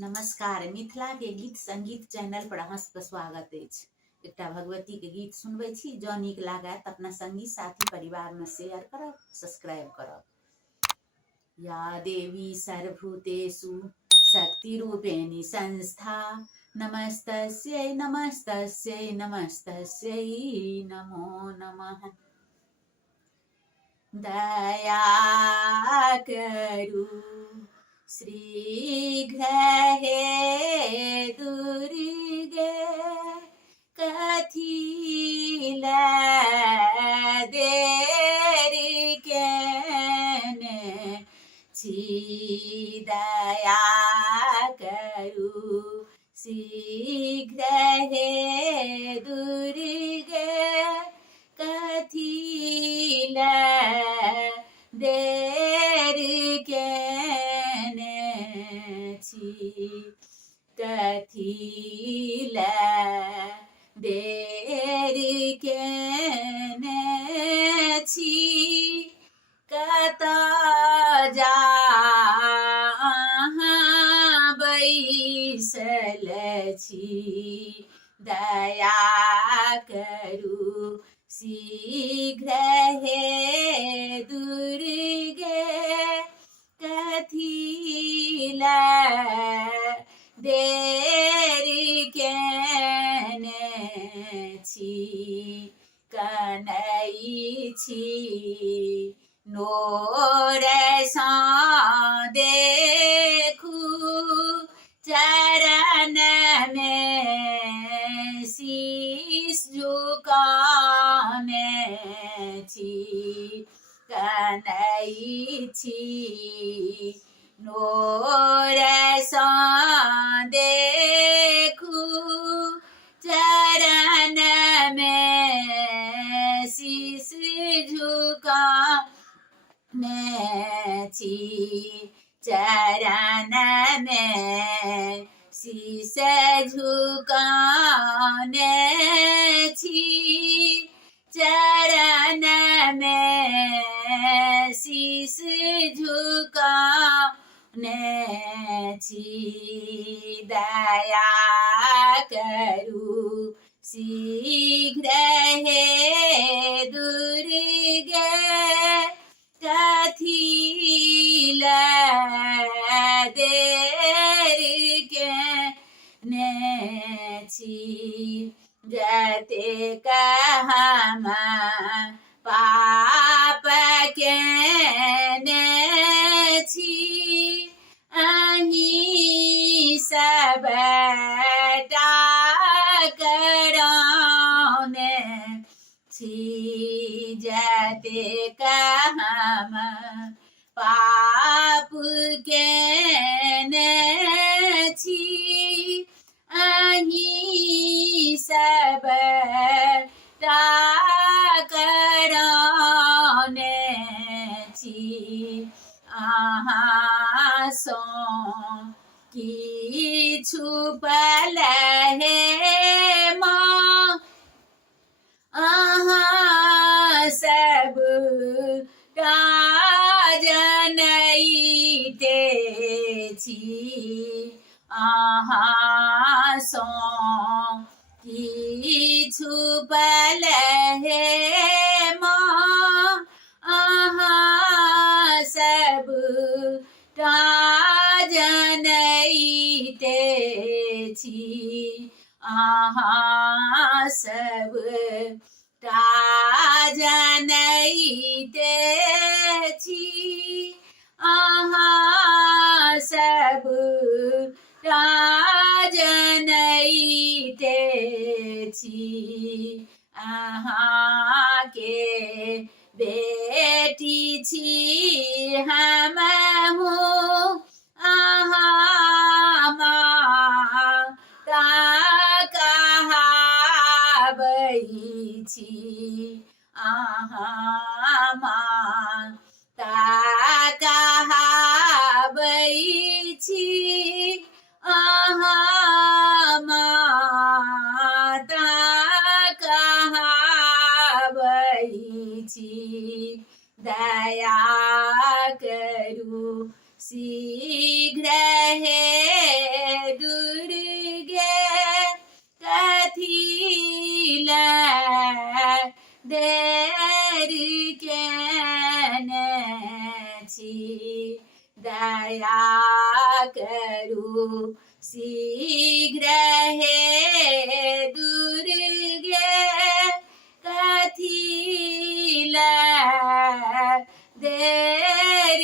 नमस्कार। मिथिला के गीत संगीत चैनल पर अहाँ सबके स्वागत अछि। एकटा भगवती के गीत सुनबै छी। जँ नीक लागत अपना संगी साथी परिवार में शेयर करब, सब्सक्राइब करब। या देवी सर्वभूतेषु शक्तिरूपेणी संस्था नमस्तस्यै नमस्तस्यै नमस्तस्यै नमो नमः। दया करू शीघ्र हे दुर्गे, कथी लए देर केने छी। दया करू शीघ्र हे दुर्गे, कथी लए देर केने छी। कथी लए देर केने छी। कतऽ जा अहाँ बैसल छी। दया करू शीघ्र हे दुर्गे, कथी लए देर केने छी। कनै छी नोर सँ देखू, चरण में शीश झुकाने छी। कनै छी नोर सँ देखू, चरण में शीश झुकाने छी। चरण में शीश झुकाने छी। चरण में शीश झुकाने छी। दया करू शीघ्र हे दुर्गे, कथी लए देर केने छी। जतेक हम पाप केने छी, अहीं सबटा करौने छी। जतेक हम पाप केने छी, अहीं सबटा करौने छी। अहाँ सँ की छुपल हे माँ, अहाँ सबटा जनैते छी। अहाँ सँ की छुपल हे माँ, अहाँ सबटा जनैते छी। अहाँ सबटा जनैते छी। अहाँ सबटा जनैते छी। अहाँ के बेटी छी हमहूँ, अहाँ माता कहाबै छी। अहाँ माता कहाबै छी। अहाँ माता कहाबै छी। दया करू शीघ्र हे देर केने छी, दया करू शीघ्र हे दुर्गे, कथी लए देर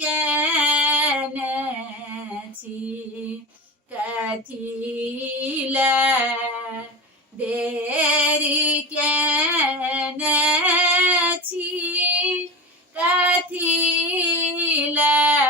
केने छी, कथी लए देर केने छी, कथी लए